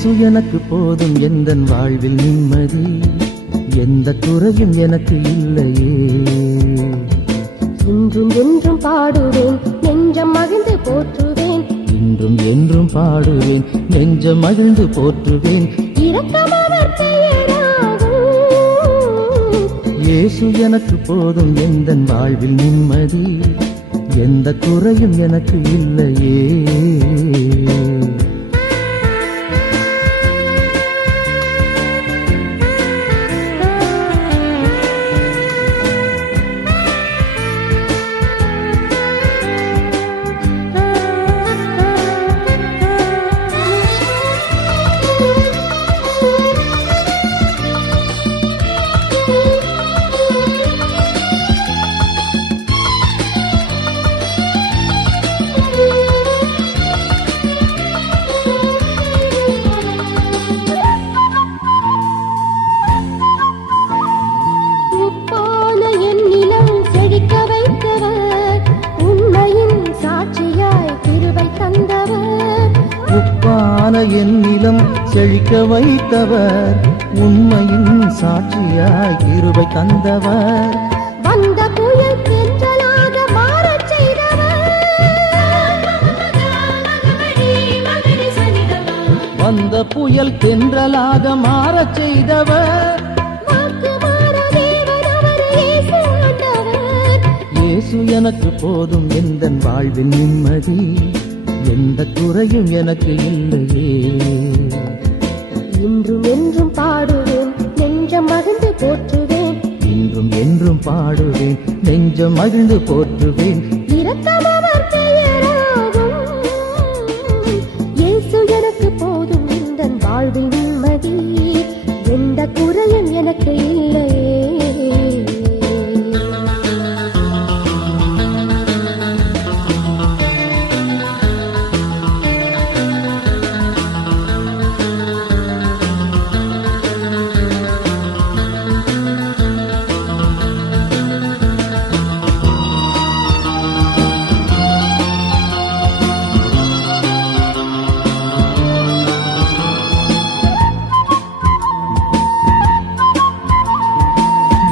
இயேசு எனக்கு போதும் எந்தன் வாழ்வில் நிம்மதி, எந்த குறையும் எனக்கு இல்லையே. இன்றும் என்றும் பாடுவேன், நெஞ்சம் மகிழ்ந்து போற்றுவேன். இன்றும் என்றும் பாடுவேன், நெஞ்சம் மகிழ்ந்து போற்றுவேன். இரக்கம் அவர் பெயராகும். இயேசு எனக்கு போதும் எந்தன் வாழ்வில் நிம்மதி, எந்த குறையும் எனக்கு இல்லையே. உப்பான என் நிலம் செழிக்க வைத்தவர், உண்மையின் சாட்சியாய் கிருபை தந்தவர். வந்த புயல் தென்றலாக மாறச் செய்தவர், வந்த புயல் தென்றலாக மாறச் செய்தவர். இயேசு எனக்கு போதும் எந்தன் வாழ்வில் நிம்மதி, எந்த குறையும் எனக்கு இல்லையே. இன்றும் என்றும் பாடுவேன், நெஞ்சம் மகிழ்ந்து போற்றுவேன். இன்றும் என்றும் பாடுவேன், நெஞ்சம் மகிழ்ந்து போற்றுவேன். இரக்கம் அவர் பெயராகும். இயேசு எனக்கு போதும் எந்தன் வாழ்வில் நிம்மதி, எந்த குறையும் எனக்கு இல்லையே.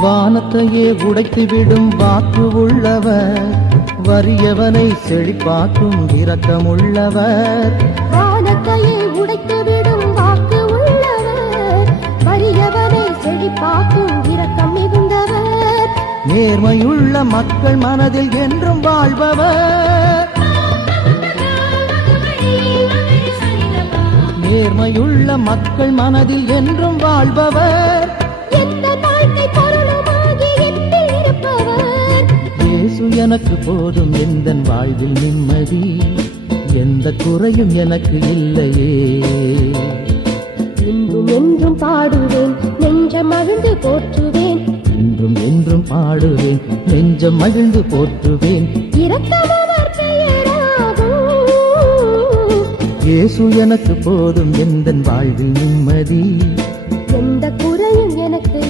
வானத்தையே உடைத்துவிடும் வாக்கு உள்ளவர், வறியவனை செழிப்பாக்கும் இரக்கமுள்ளவர். வானத்தையே உடைத்துவிடும் வாக்கு உள்ளவர், வறியவனை செழிப்பாக்கும் இரக்கம் மிகுந்தவர். நேர்மையுள்ள மக்கள் மனதில் என்றும் வாழ்பவர், நேர்மையுள்ள மக்கள் மனதில் என்றும் வாழ்பவர். இயேசு எனக்கு போதும் எந்தன் வாழ்வில் நிம்மதி, எந்த குறையும் எனக்கு இல்லையே. இன்றும் என்றும் பாடுவேன், நெஞ்சம் மகிழ்ந்து போற்றுவேன். இன்றும் என்றும் பாடுவேன், நெஞ்சம் மகிழ்ந்து போற்றுவேன். இரக்கம் அவர் பெயராகும். இயேசு எனக்கு போதும் எந்தன் வாழ்வில் நிம்மதி, எந்த குறையும் எனக்கு